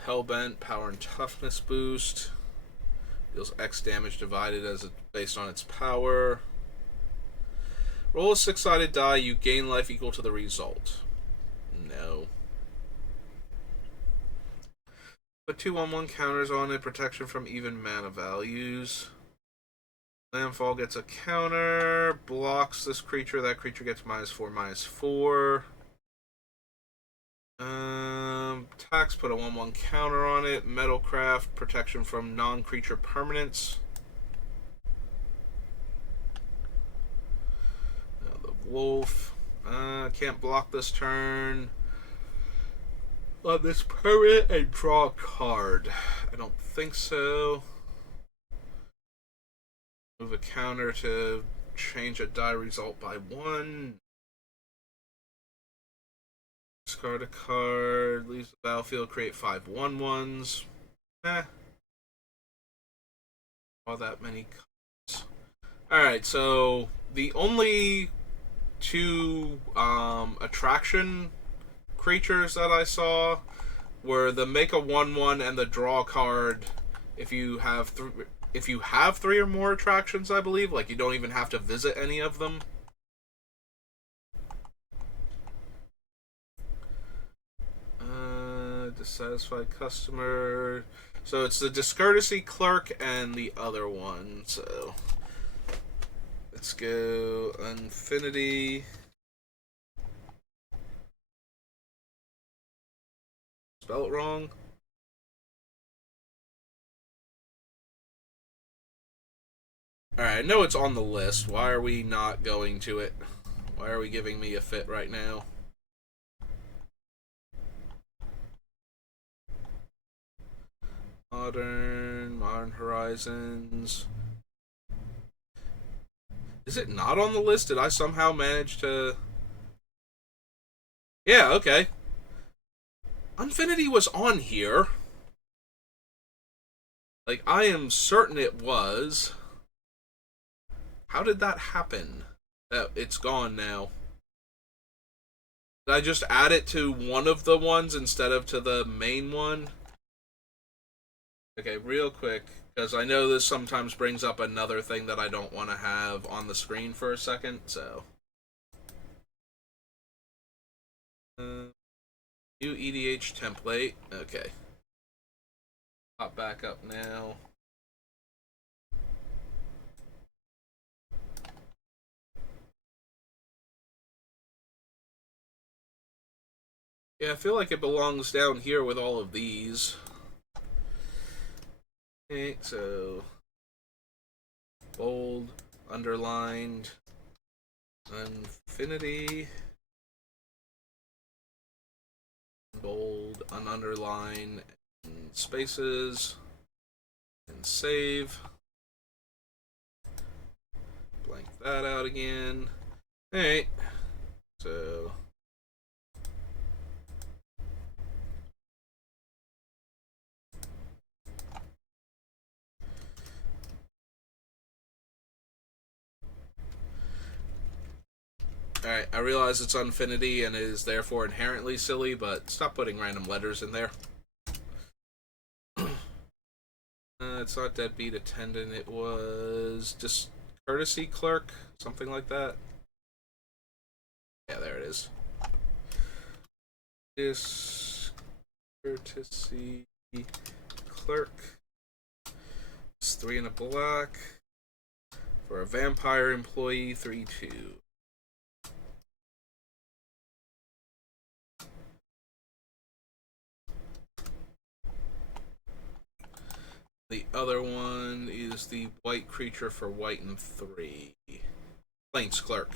Hellbent, power and toughness boost. Deals X damage divided as it based on its power. Roll a 6-sided die, you gain life equal to the result. No. Put 2/1/1 counters on it, protection from even mana values. Landfall gets a counter, blocks this creature, that creature gets -4/-4. Tax, put a 1/1 counter on it. Metalcraft, protection from non-creature permanents. The wolf. Can't block this turn. On this permanent and draw a card. I don't think so. Move a counter to change a die result by 1. Discard a card, leaves the battlefield, create 5/1/1s. All that many cards. Alright, so the only 2 attraction creatures that I saw were the make a 1/1 and the draw card if you have 3 or more attractions, I believe. Like, you don't even have to visit any of them. Dissatisfied customer. So it's the discourtesy clerk and the other one. So let's go Infinity. Spell it wrong. Alright, I know it's on the list. Why are we not going to it? Why are we giving me a fit right now? Modern Horizons. Is it not on the list? Did I somehow manage to... Yeah, okay. Infinity was on here. Like, I am certain it was. How did that happen? It's gone now. Did I just add it to one of the ones instead of to the main one? Okay, real quick, because I know this sometimes brings up another thing that I don't want to have on the screen for a second, so. New EDH template. Okay. Pop back up now. Yeah, I feel like it belongs down here with all of these. Okay, so bold, underlined, Infinity, bold, ununderline, and spaces, and save. Blank that out again. Alright, so alright, I realize it's Infinity and is therefore inherently silly, but stop putting random letters in there. It's not Deadbeat Attendant, it was just Courtesy Clerk, something like that. Yeah, there it is. Discourtesy clerk. It's 3 and a black. For a vampire employee, 3/2. The other one is the white creature for white and 3. Plains clerk.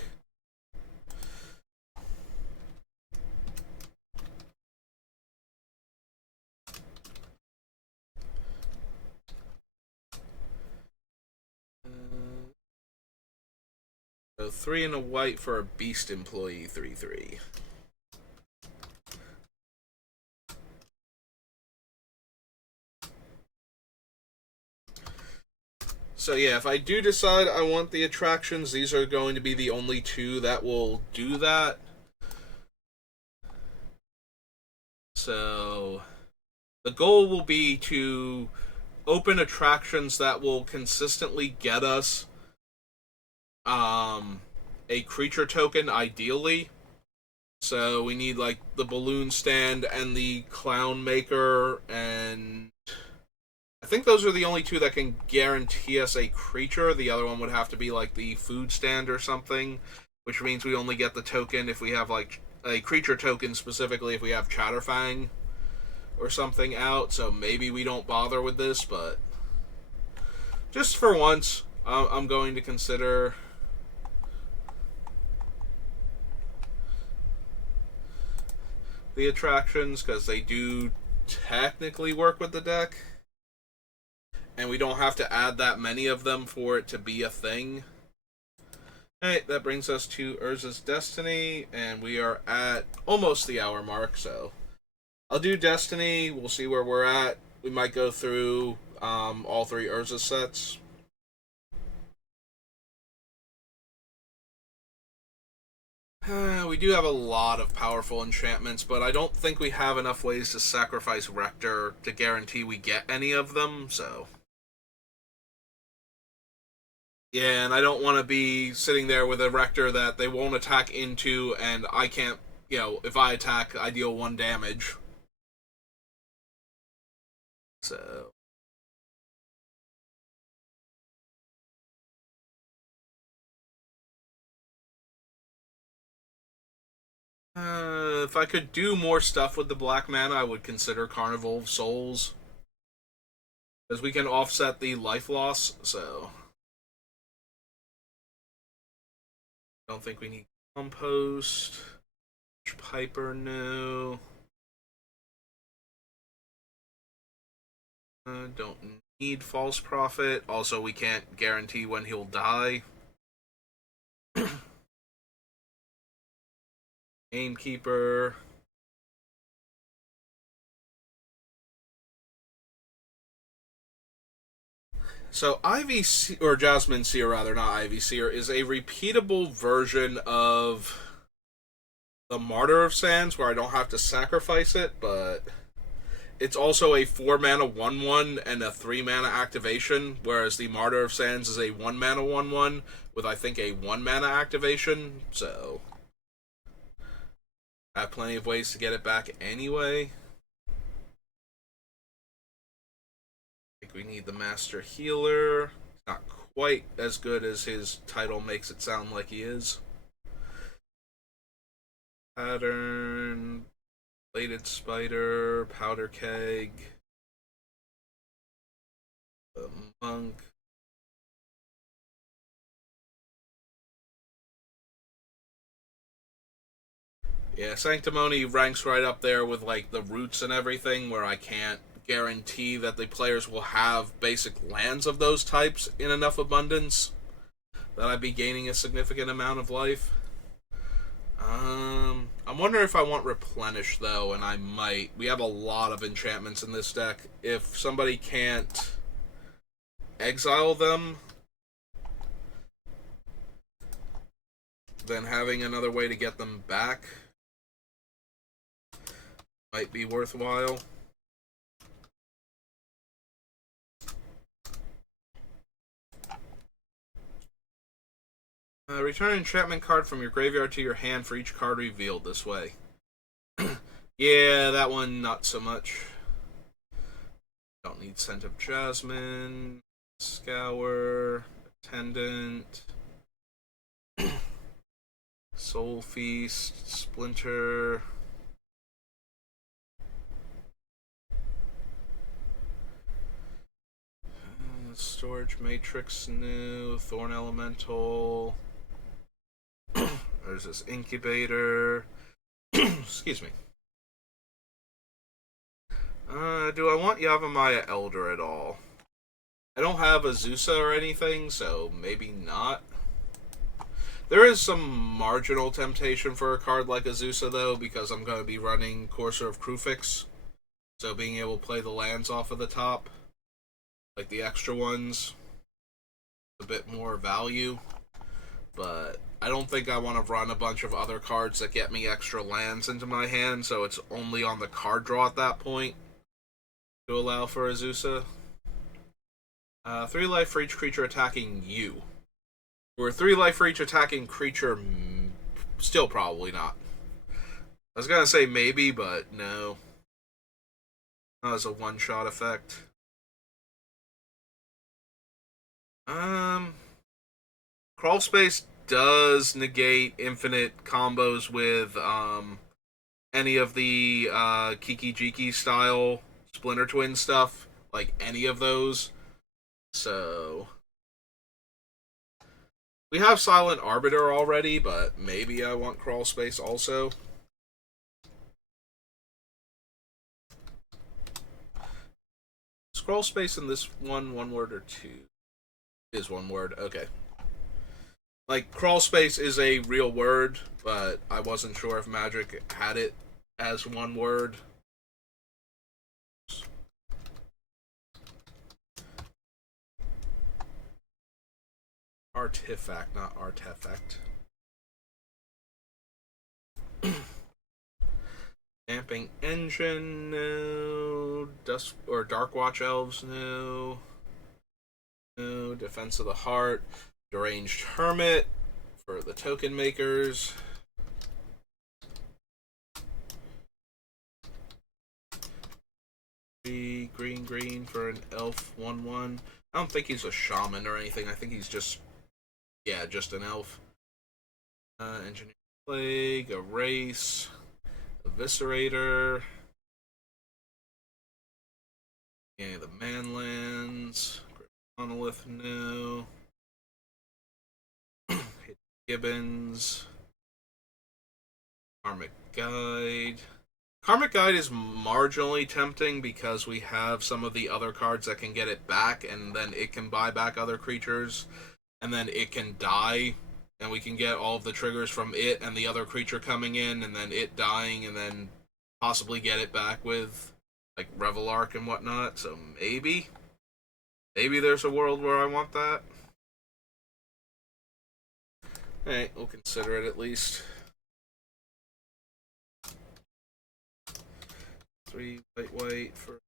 So 3 and a white for a beast employee, 3/3. So yeah, if I do decide I want the attractions, these are going to be the only 2 that will do that. So the goal will be to open attractions that will consistently get us a creature token, ideally. So we need like the balloon stand and the clown maker, and I think those are the only 2 that can guarantee us a creature. The other one would have to be like the food stand or something, which means we only get the token if we have like a creature token, specifically if we have Chatterfang or something out. So maybe we don't bother with this, but just for once, I'm going to consider the attractions because they do technically work with the deck, and we don't have to add that many of them for it to be a thing. Alright, that brings us to Urza's Destiny, and we are at almost the hour mark, so I'll do Destiny. We'll see where we're at. We might go through all 3 Urza sets. We do have a lot of powerful enchantments, but I don't think we have enough ways to sacrifice Rector to guarantee we get any of them, so. Yeah, and I don't want to be sitting there with a Rector that they won't attack into, and I can't, if I attack, I deal 1 damage. So. If I could do more stuff with the black mana, I would consider Carnival of Souls. Because we can offset the life loss, so. Don't think we need Compost. Piper, no. Don't need False Prophet. Also, we can't guarantee when he'll die. Gamekeeper. So Ivy or Jasmine Seer, rather, not Ivy Seer, is a repeatable version of the Martyr of Sands, where I don't have to sacrifice it, but it's also a 4 mana 1/1 and a 3 mana activation, whereas the Martyr of Sands is a 1 mana 1/1 with, I think, a 1 mana activation. So I have plenty of ways to get it back anyway. I think we need the Master Healer. Not quite as good as his title makes it sound like he is. Pattern, Bladed Spider, Powder Keg, the Monk. Yeah, Sanctimony ranks right up there with like the Roots and everything, where I can't guarantee that the players will have basic lands of those types in enough abundance that I'd be gaining a significant amount of life. I'm wondering if I want Replenish, though, and I might. We have a lot of enchantments in this deck. If somebody can't exile them, then having another way to get them back might be worthwhile. Return an enchantment card from your graveyard to your hand for each card revealed this way. Yeah, that one not so much. Don't need Scent of Jasmine, Scour, Attendant, Soul Feast, Splinter. Storage Matrix new, Thorn Elemental. There's this Incubator. Excuse me. Do I want Yavimaya Elder at all? I don't have Azusa or anything, so maybe not. There is some marginal temptation for a card like Azusa, though, because I'm going to be running Courser of Krufix. So being able to play the lands off of the top, like the extra ones, a bit more value. But I don't think I want to run a bunch of other cards that get me extra lands into my hand, so it's only on the card draw at that point to allow for Azusa. 3 life for each creature attacking you. Or 3 life for each attacking creature, still probably not. I was gonna say maybe, but no. Not as a one-shot effect. Crawl Space does negate infinite combos with any of the Kiki Jiki style Splinter Twin stuff, like any of those. So we have Silent Arbiter already, but maybe I want Crawl Space also. Scroll Space in this one word or two? Is one word, okay. Like, Crawl Space is a real word, but I wasn't sure if Magic had it as one word. Artifact, not artifact. Damping Engine, no. Dusk or Darkwatch Elves, no. No. Defense of the Heart. Deranged Hermit for the token makers. Green for an elf 1/1. I don't think he's a shaman or anything. I think he's just, yeah, just an elf. Engineer Plague, Erase, Eviscerator. Yeah, the Manlands. Monolith, no. Gibbons. Karmic Guide. Karmic Guide is marginally tempting because we have some of the other cards that can get it back, and then it can buy back other creatures, and then it can die, and we can get all of the triggers from it and the other creature coming in, and then it dying, and then possibly get it back with, like, Revel Arc and whatnot, so maybe there's a world where I want that. Alright, we'll consider it at least. 3 white for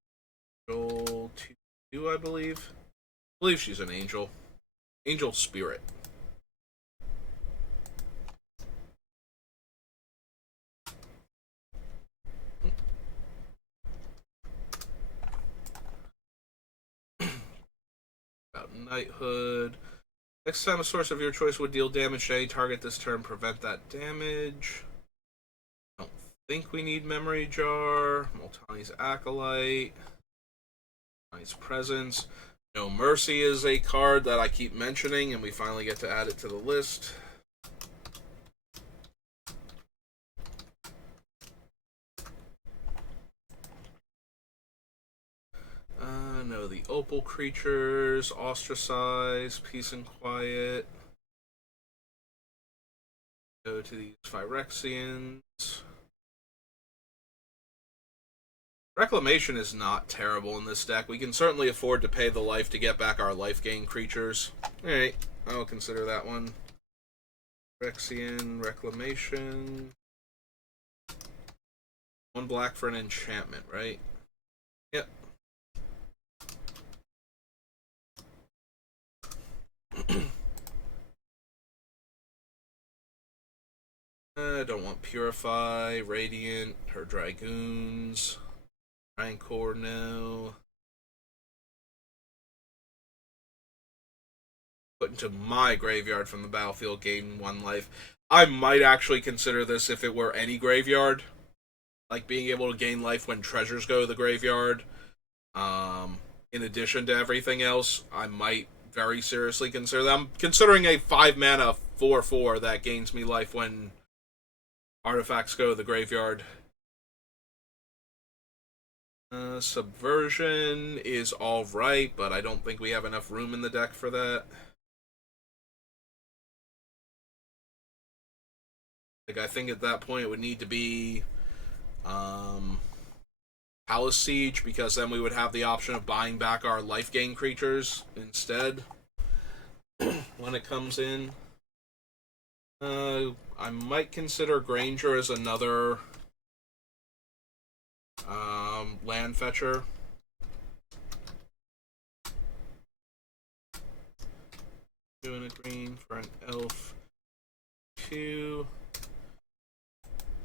Angel 2, I believe. I believe she's an angel. Angel Spirit. About Knighthood. Next time a source of your choice would deal damage to any target this turn, prevent that damage. I don't think we need Memory Jar. Multani's Acolyte. Multani's Presence. No Mercy is a card that I keep mentioning, and we finally get to add it to the list. No, the Opal Creatures, Ostracize, Peace and Quiet. Go to these Phyrexians. Reclamation is not terrible in this deck. We can certainly afford to pay the life to get back our life gain creatures. Alright, I'll consider that one. Phyrexian, Reclamation. 1 black for an enchantment, right? Yep. I don't want Purify, Radiant, her Dragoons, Rancor, no. Put into my graveyard from the battlefield, gain 1 life. I might actually consider this if it were any graveyard. Like being able to gain life when treasures go to the graveyard. In addition to everything else, I might very seriously consider that. I'm considering a 5 mana 4/4 that gains me life when artifacts go to the graveyard. Subversion is alright, but I don't think we have enough room in the deck for that. Like, I think at that point it would need to be Palace Siege, because then we would have the option of buying back our life gain creatures instead when it comes in. I might consider Granger as another land fetcher. Doing a green for an elf. 2.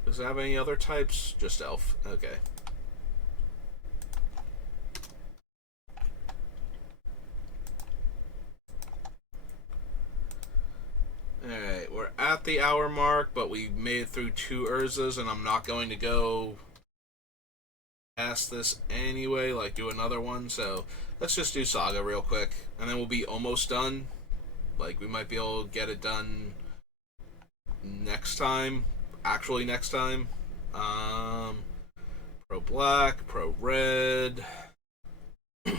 Does it have any other types? Just elf. Okay. Alright, we're at the hour mark, but we made it through 2 Urzas, and I'm not going to go past this anyway, like do another one, so let's just do Saga real quick, and then we'll be almost done. Like, we might be able to get it done next time. Actually, next time. Pro black, pro red. I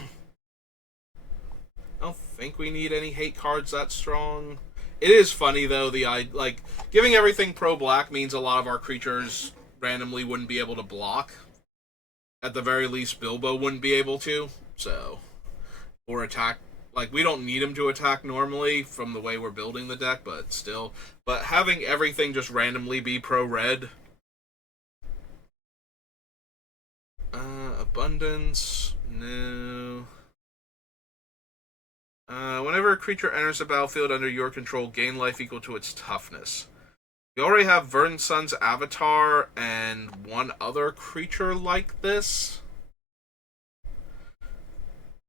don't think we need any hate cards that strong. It is funny though, like giving everything pro black means a lot of our creatures randomly wouldn't be able to block. At the very least, Bilbo wouldn't be able to. So, or attack. Like, we don't need him to attack normally from the way we're building the deck, but still. But having everything just randomly be pro red. Abundance, no. Whenever a creature enters the battlefield under your control, gain life equal to its toughness. We already have Verdant Sun's Avatar and one other creature like this.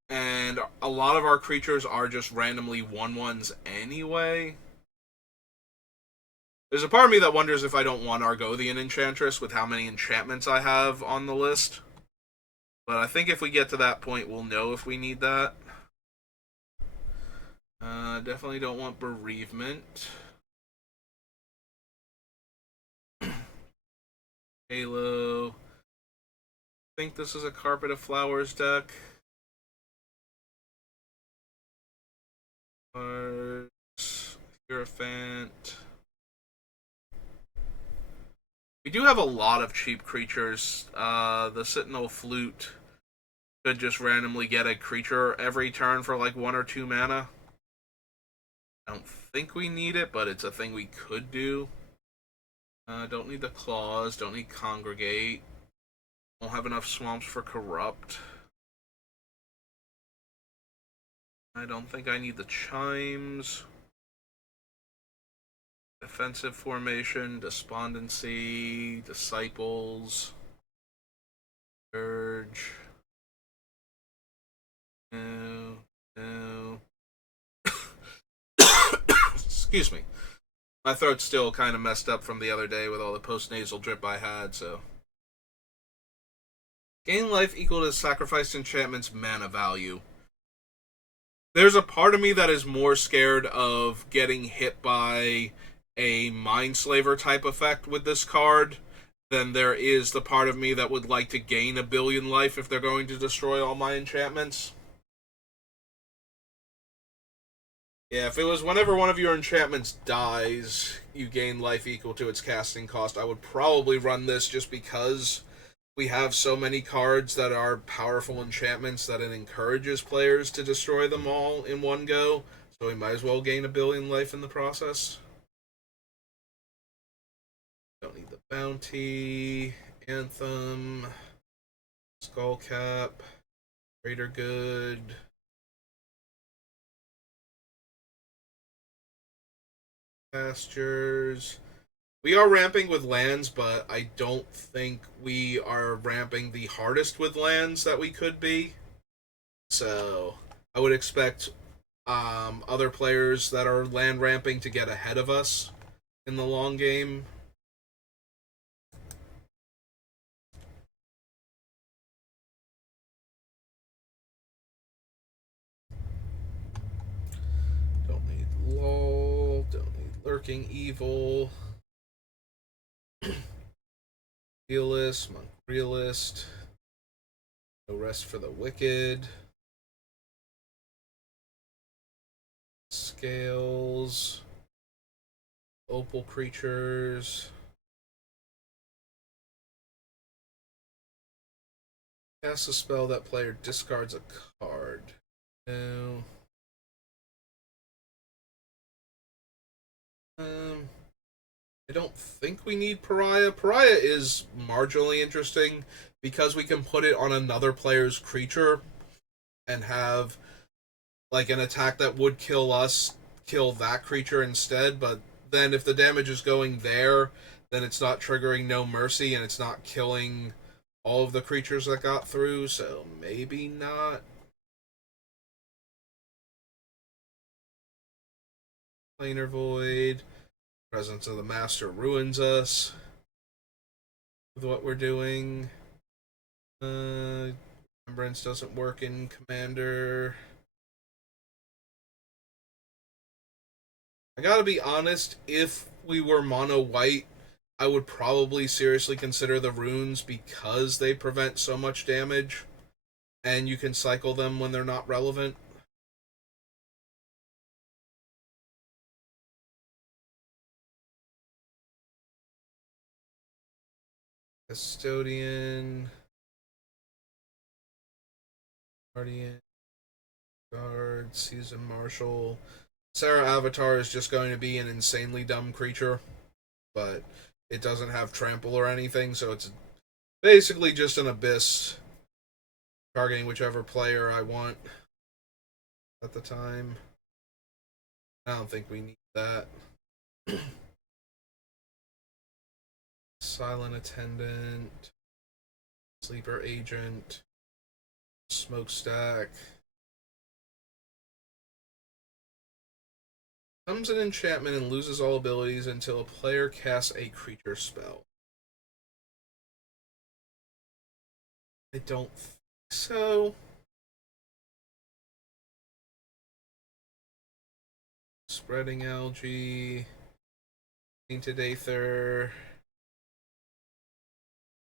And a lot of our creatures are just randomly 1/1s anyway. There's a part of me that wonders if I don't want Argothian Enchantress with how many enchantments I have on the list. But I think if we get to that point, we'll know if we need that. Definitely don't want Bereavement. Halo. I think this is a Carpet of Flowers deck. Hierophant. We do have a lot of cheap creatures. The Sentinel Flute could just randomly get a creature every turn for like 1 or 2 mana. I don't think we need it, but it's a thing we could do. Don't need the Claws, don't need Congregate. Don't have enough swamps for Corrupt. I don't think I need the Chimes. Defensive Formation, Despondency, Disciples, Urge. No, no. Excuse me. My throat's still kind of messed up from the other day with all the post-nasal drip I had, so. Gain life equal to sacrificed enchantment's mana value. There's a part of me that is more scared of getting hit by a Mindslaver type effect with this card than there is the part of me that would like to gain 1,000,000,000 life if they're going to destroy all my enchantments. Yeah, if it was whenever one of your enchantments dies, you gain life equal to its casting cost, I would probably run this just because we have so many cards that are powerful enchantments that it encourages players to destroy them all in one go, so we might as well gain 1,000,000,000 life in the process. Don't need the Bounty, Anthem, Skullcap, Greater Good, Pastures. We are ramping with lands, but I don't think we are ramping the hardest with lands that we could be. So I would expect other players that are land ramping to get ahead of us in the long game. Don't need lull. Don't need lurking evil. Realist, monk realist. No rest for the wicked. Scales. Opal creatures. Cast a spell that player discards a card. No. I don't think we need Pariah. Pariah is marginally interesting because we can put it on another player's creature and have like an attack that would kill us kill that creature instead, but then if the damage is going there, then it's not triggering No Mercy and it's not killing all of the creatures that got through, so maybe not. Planar Void. Presence of the Master ruins us with what we're doing. Remembrance doesn't work in Commander. I gotta be honest, if we were mono white, I would probably seriously consider the runes because they prevent so much damage and you can cycle them when they're not relevant. Custodian, Guardian, Guard, Season Marshal. Sarah Avatar is just going to be an insanely dumb creature, but it doesn't have trample or anything, so it's basically just an abyss targeting whichever player I want at the time. I don't think we need that. Silent Attendant, Sleeper Agent, Smokestack. Becomes an enchantment and loses all abilities until a player casts a creature spell. I don't think so. Spreading Algae, Tainted Aether,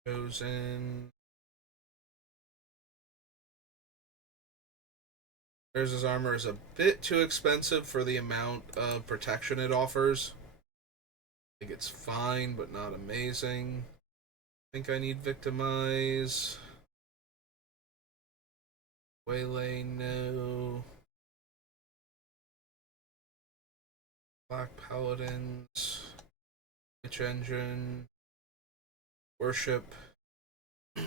Chosen. There's armor is a bit too expensive for the amount of protection it offers. I think it's fine, but not amazing. I think I need Victimize. Waylay, no. Black Paladins. Witch Engine. Worship. Yeah,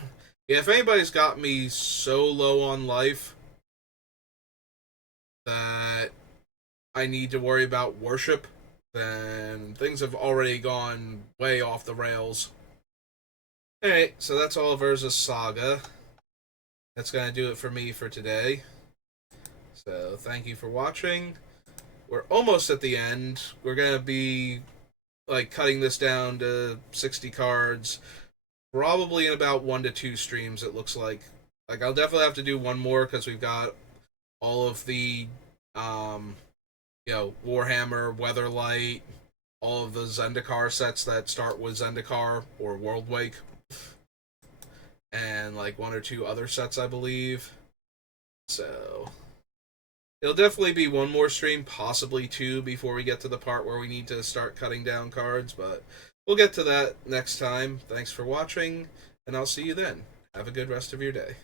if anybody's got me so low on life that I need to worry about worship, then things have already gone way off the rails. Alright, so that's all of Urza's Saga. That's going to do it for me for today. So thank you for watching. We're almost at the end. We're going to be like cutting this down to 60 cards probably in about 1 to 2 streams, it looks like. Like I'll definitely have to do one more because we've got all of the Warhammer, Weatherlight, all of the Zendikar sets that start with Zendikar or Worldwake, and like 1 or 2 other sets, I believe. So it'll definitely be one more stream, possibly 2, before we get to the part where we need to start cutting down cards, but we'll get to that next time. Thanks for watching, and I'll see you then. Have a good rest of your day.